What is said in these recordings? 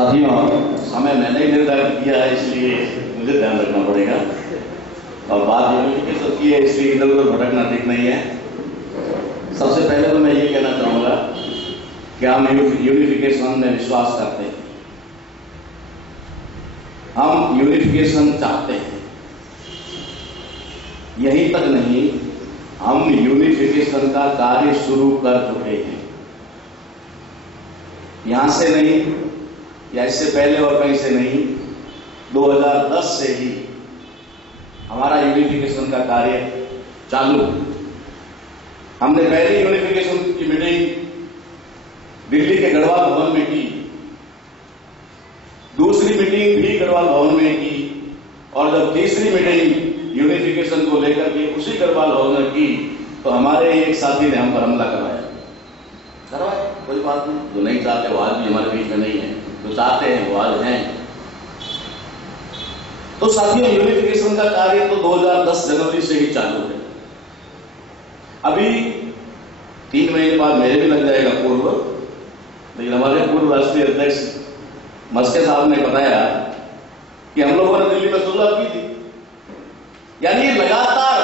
साथियों, समय मैंने ही निर्धारित किया है, इसलिए मुझे ध्यान रखना पड़ेगा और बात यूनिफिकेशन की है, इसलिए इधर उधर भटकना ठीक नहीं है। सबसे पहले तो मैं ये कहना चाहूंगा कि हम यूनिफिकेशन में विश्वास करते हैं, हम यूनिफिकेशन चाहते हैं। यहीं तक नहीं, हम यूनिफिकेशन का कार्य शुरू कर चुके हैं। यहां से नहीं या इससे पहले और कहीं से नहीं, 2010 से ही हमारा यूनिफिकेशन का कार्य चालू है। हमने पहली यूनिफिकेशन की मीटिंग दिल्ली के गढ़वाल भवन में की, दूसरी मीटिंग भी गढ़वाल भवन में की, और जब तीसरी मीटिंग यूनिफिकेशन को लेकर के उसी गढ़वाल भवन में की तो हमारे एक साथी ने हम पर हमला करवाया। कोई बात नहीं, जो नहीं चाहते वो आज भी हमारे बीच में नहीं है, जो चाहते हैं वो आज हैं। तो साथियों, यूनिफिकेशन का कार्य तो 2010 जनवरी से ही चालू है। अभी 3 महीने बाद मेरे भी लग जाएगा पूर्व, लेकिन हमारे पूर्व राष्ट्रीय अध्यक्ष मस्के साहब ने बताया कि हम लोगों ने दिल्ली में सुलह की थी। यानी लगातार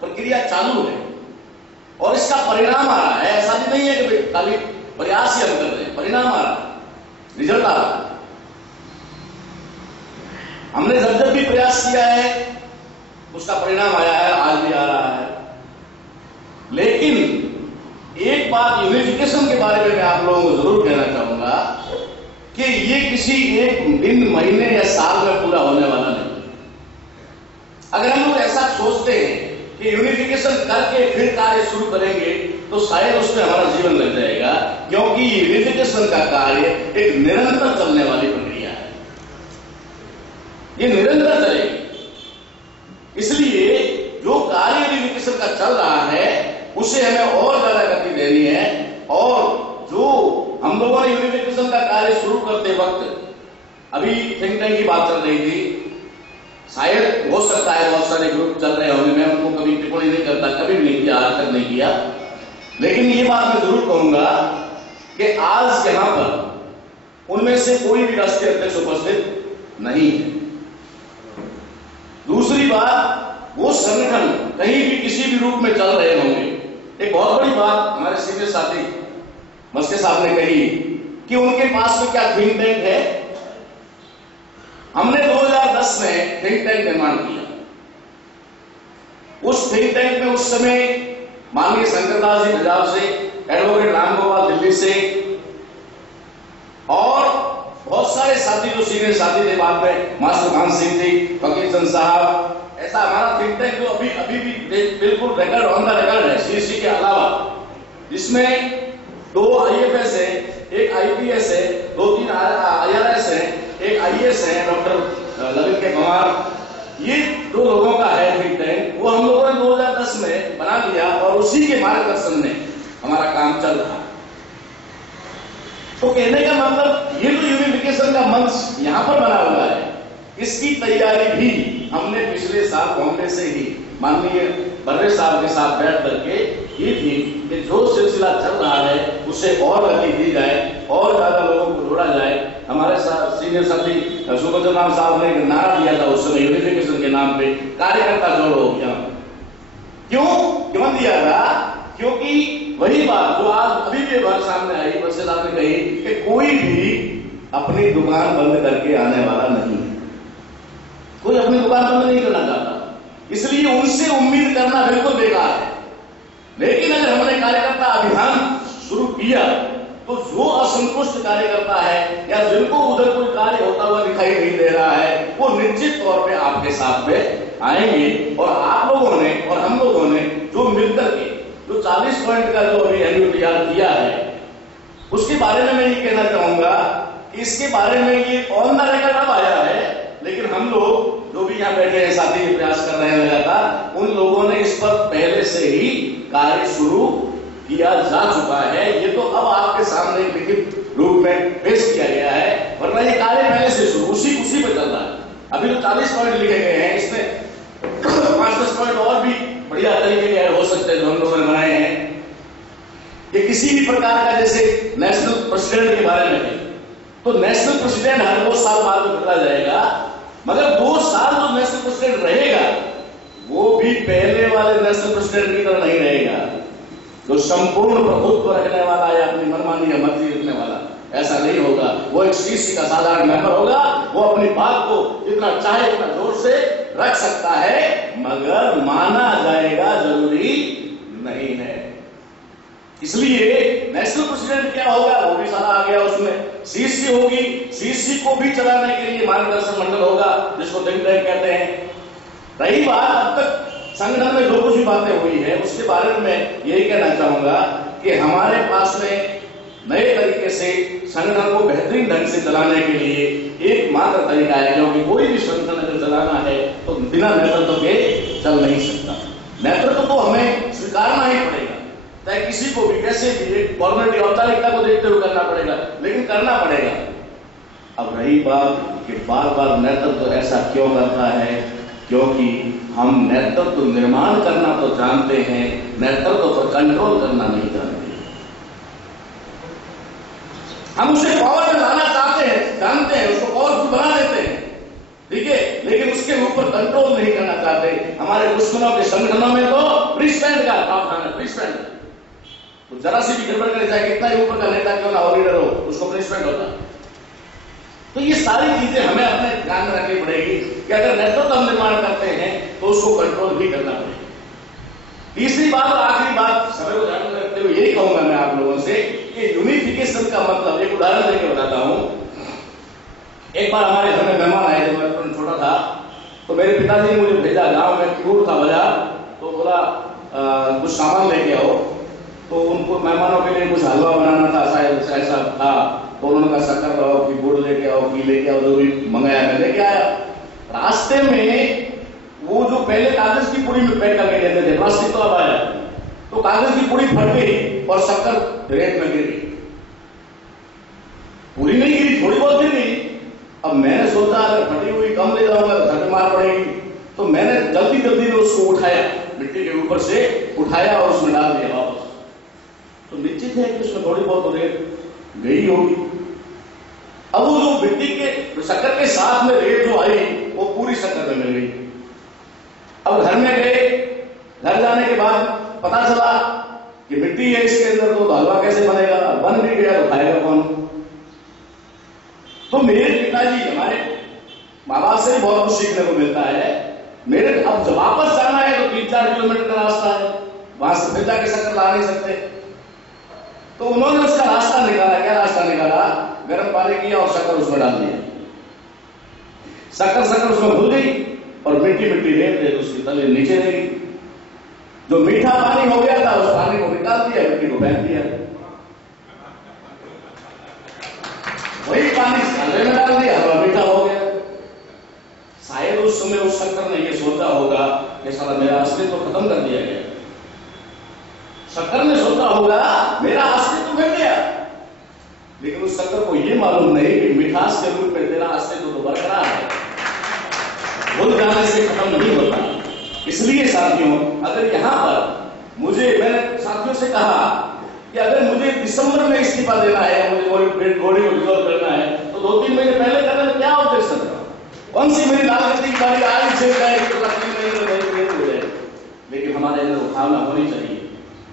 प्रक्रिया चालू है और इसका परिणाम आ रहा है। ऐसा भी नहीं है कि खाली प्रयास ही हम कर रहे हैं, परिणाम आ रहा है, रिजल्ट आ रहा है। हमने जब जब भी प्रयास किया है उसका परिणाम आया है, आज भी आ रहा है। लेकिन एक बात यूनिफिकेशन के बारे में मैं आप लोगों को जरूर कहना चाहूंगा कि ये किसी एक दिन, महीने या साल में पूरा होने वाला नहीं। अगर हम लोग ऐसा सोचते हैं कि यूनिफिकेशन करके फिर कार्य शुरू करेंगे तो शायद उसमें हमारा जीवन लग जाएगा, क्योंकि यूनिफिकेशन का कार्य एक निरंतर चलने वाली प्रक्रिया है, ये निरंतर चलेगी। इसलिए जो कार्य यूनिफिकेशन का चल रहा है उसे हमें और ज्यादा गति देनी है। और जो हम लोगों ने यूनिफिकेशन का कार्य शुरू करते वक्त, अभी थिंक टैंक की बात चल रही थी, शायद हो सकता है बहुत सारे ग्रुप चल रहे होंगे, मैं उनको कभी टिप्पणी नहीं करता, कभी भी नहीं किया, आज तक नहीं किया। लेकिन ये बात मैं जरूर कहूंगा कि आज यहां पर उनमें से कोई भी राष्ट्रीय अध्यक्ष उपस्थित नहीं है। दूसरी बात, वो संगठन कहीं भी किसी भी रूप में चल रहे होंगे। एक बहुत बड़ी बात हमारे सीनियर साथी मस्के साहब ने कही कि उनके पास में क्या थिंक टैंक है। हमने 2010 में थिंक टैंक निर्माण किया। उस थिंक टैंक में उस समय माननीय शंकरदास जी पंजाब से, एडवोकेट रामगोपाल दिल्ली से, और बहुत सारे साथी जो सीनियर साथी थे, बाद में मास्टर मान सिंह जी, फकीर चंद साहब, ऐसा हमारा थिंक टैंक जो अभी भी बिल्कुल रिकॉर्ड ऑन द रिकॉर्ड है, सीसी के अलावा, जिसमें 2 IFS है, 1 IPS है, 2-3 IRS है, 1 IAS है, डॉक्टर ललित के कुमार। ये 2 लोगों का है थिंक टैंक। वो हम लोगों ने 2010 में बना लिया और उसी के मार्गदर्शन में हमारा काम चल रहा है। तो कहने का मतलब, ये जो यूनिफिकेशन का मंच यहां पर बना हुआ है, इसकी तैयारी भी हमने पिछले साल बॉम्बे से ही माननीय बर्रे साहब के साथ बैठ करके ये थी कि जो सिलसिला चल रहा है उसे और गति दी जाए और ज्यादा लोगों को जोड़ा जाए। हमारे सीनियर साथी सुभद्र राम साहब ने एक नारा दिया था उस समय यूनिफिकेशन के नाम पे, कार्यकर्ता जोड़ो अभियान। क्यों दिया था? क्योंकि वही बात जो आज अभी भी हमारे सामने आई, बर्से साहब ने कही कि कोई भी अपनी दुकान बंद करके आने वाला नहीं है, कोई अपनी दुकान बंद नहीं करना चाहता, इसलिए उनसे उम्मीद करना बिल्कुल बेकार है। लेकिन अगर हमने कार्यकर्ता अभियान शुरू किया तो जो असंतुष्ट कार्यकर्ता है या जिनको उधर कोई कार्य होता हुआ दिखाई नहीं दे रहा है, वो निश्चित तौर पे आपके साथ में आएंगे। और आप लोगों ने और हम लोगों ने जो मिलकर के जो 40 पॉइंट का जो अभी NUTR किया है, उसके बारे में मैं ये कहना चाहूंगा कि इसके बारे में ये ऑन द रिकॉर्ड अब आया है, लेकिन हम लोग जो भी यहाँ बैठे हैं साथी प्रयास कर रहे हैं लगातार, उन लोगों ने इस पर पहले से ही कार्य शुरू किया जा चुका है। ये तो अब आपके सामने लिखित रूप में पेश किया गया है, वरना ये कार्य पहले से शुरू उसी पे चल रहा है। अभी तो 40 पॉइंट लिखे गए हैं, इसमें 5-10 पॉइंट और भी बढ़िया तरीके के हो सकते हैं जो हम लोगों ने बनाए हैं। ये किसी भी प्रकार का, जैसे नेशनल प्रेसिडेंट के बारे में है तो नेशनल प्रेसिडेंट हर 2 साल बाद में बदला जाएगा, मगर 2 साल जो नेशनल प्रेसिडेंट रहेगा वो भी पहले वाले नेशनल प्रेसिडेंट की तरह नहीं रहेगा, जो संपूर्ण प्रभुत्व रखने वाला है, अपनी मनमानी या मर्जी रखने वाला, ऐसा नहीं होगा। वो एक सीसी का साधारण मेंबर होगा, वो अपनी बात को जितना चाहे उतना जोर से रख सकता है, मगर माना जाएगा जरूरी नहीं है। इसलिए नेशनल प्रेसिडेंट क्या होगा वो भी सारा आ गया उसमें। सीसी होगी, सीसी को भी चलाने के लिए मार्गदर्शन मंडल होगा जिसको थिंक टैंक कहते हैं। रही बात अब तक संगठन में जो कुछ भी बातें हुई है उसके बारे में मैं यही कहना चाहूंगा कि हमारे पास में नए तरीके से संगठन को बेहतरीन ढंग से चलाने के लिए एकमात्र तरीका है, क्योंकि कोई भी संगठन अगर चलाना है तो बिना नेतृत्व के चल नहीं सकता। नेतृत्व तो हमें स्वीकारना ही पड़ेगा, चाहे किसी को भी कैसे भी एक फॉर्मेलिटी औपचारिकता को देखते हुए करना पड़ेगा, लेकिन करना पड़ेगा। अब रही बात कि बार बार नेतृत्व ऐसा क्यों करता है, क्योंकि हम नेतृत्व निर्माण करना तो जानते हैं, नेतृत्व पर कंट्रोल करना नहीं जानते। हम उसे पावर में लाना चाहते हैं, जानते हैं, उसको पावरफुल बना देते हैं, ठीक है, लेकिन उसके ऊपर कंट्रोल नहीं करना चाहते। हमारे दुश्मनों के संगठनों में तो प्रिस्पेंड का प्रावधान है, प्रिस्पेंड। तो जरा सी भी गड़बड़ करे, चाहे कितना ही ऊपर का नेता क्यों ना हो, लीडर हो, उसको प्रिस्पेंड होता है। तो ये सारी चीजें हमें अपने ध्यान में रखनी पड़ेगी कि अगर नेतृत्व हम निर्माण करते हैं तो उसको कंट्रोल भी करना पड़ेगा। तीसरी बात और आखिरी बात समय को ध्यान में रखते हुए यही कहूंगा मैं आप लोगों से कि यूनिफिकेशन का मतलब, एक उदाहरण देकर बताता हूं। एक बार हमारे घर में मेहमान आए थे, मैं छोटा था, तो मेरे पिताजी ने मुझे भेजा, गांव में टूर था बाजार, तो बोला कुछ सामान लेके आओ। तो उनको मेहमानों के लिए कुछ हलवा बनाना था, शायद ऐसा था, तो उन्होंने कहा शक्कर लाओ कि गुड़ लेके आओ कि लेके आओ, जो भी मंगाया मैं लेके आया। रास्ते में वो जो पहले कागज की पुड़ी में पैक करके देते थे, प्लास्टिक तो अब आया, तो कागज की पुड़ी फट गई और शक्कर रेत में गिर गई। पूरी नहीं गिरी, थोड़ी बहुत गिर गई। अब मैंने सोचा अगर फटी हुई कम ले जाऊंगा तो घर में मार पड़ेगी, तो मैंने जल्दी जल्दी में उसको उठाया, मिट्टी के ऊपर से उठाया और उसमें डाल दिया वापस। तो निश्चित है कि उसमें थोड़ी बहुत रेत गई होगी। अब वो जो मिट्टी के शक्कर के साथ में रेत जो आई वो पूरी शक्कर में मिल गई। अब घर में गए, घर जाने के बाद पता चला कि मिट्टी है इसके अंदर, तो हलवा कैसे बनेगा, बन भी गया तो खाएगा कौन। तो मेरे पिताजी, हमारे माँ बाप से बहुत कुछ सीखने को मिलता है। मेरे अब जब वापस जाना है तो 3-4 किलोमीटर का रास्ता है, वहां से फिर जाके शक्कर ला नहीं सकते, तो उन्होंने उसका रास्ता निकाला। क्या रास्ता निकाला? गर्म पानी किया और शक्कर उसमें डाल दिया। शक्कर उसमें घुल गई और मिट्टी रेत उसकी तले नीचे रह गई। जो मीठा पानी हो गया था उस पानी को निकाल दिया, मिट्टी को फेंक दिया। वही पानी हलवे में डाल दिया, हलवा मीठा हो गया। शायद उस समय उस शक्कर ने यह सोचा होगा कि साला मेरा अस्तित्व खत्म कर दिया गया। शक्कर ने सोचा होगा मेरा अस्तित्व मिट गया, लेकिन उस शक्कर को यह मालूम नहीं कि मिठास के रूप में तेरा अस्तित्व तो बरकरार है, भूल जाने से खत्म नहीं होता। इसलिए साथियों, अगर यहां पर मैंने साथियों से कहा कि अगर मुझे दिसंबर में इस्तीफा देना है, मुझे बॉडी को डिसॉल्व करना है, तो 2-3 महीने पहले करने में क्या ऑब्जेक्शन है? कौन सी मेरी राजनीति की बारी आज से जाएगी तो 3 महीने हो जाए। लेकिन हमारे अंदर भावना होनी चाहिए,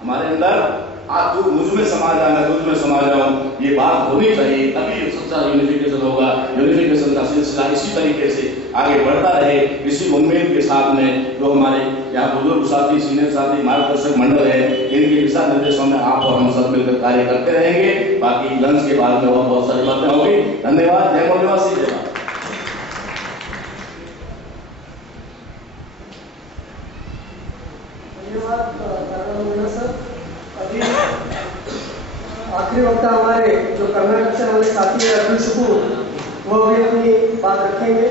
हमारे अंदर आज तू मुझ में समा जा, मैं तुझ में समा जाऊं, ये बात होनी चाहिए, तभी सच्चा यूनिफिकेशन होगा। यूनिफिकेशन का सिलसिला इसी तरीके से आगे बढ़ता रहे, इसी उम्मीद के साथ में जो हमारे यहाँ बुजुर्ग साथी, सीनियर साथी, मार्गदर्शक मंडल है, इनके दिशा निर्देशों में आप और हम सब मिलकर कार्य करते रहेंगे। बाकी लंच के बाद में और बहुत सारी बातें होगी। धन्यवाद। जय मौलवासी, जय भारत। अभी आखिरी वक्ता हमारे जो कर्नाटक से हमारे साथी है अब्दुल शकूर, वो भी अपनी बात रखेंगे।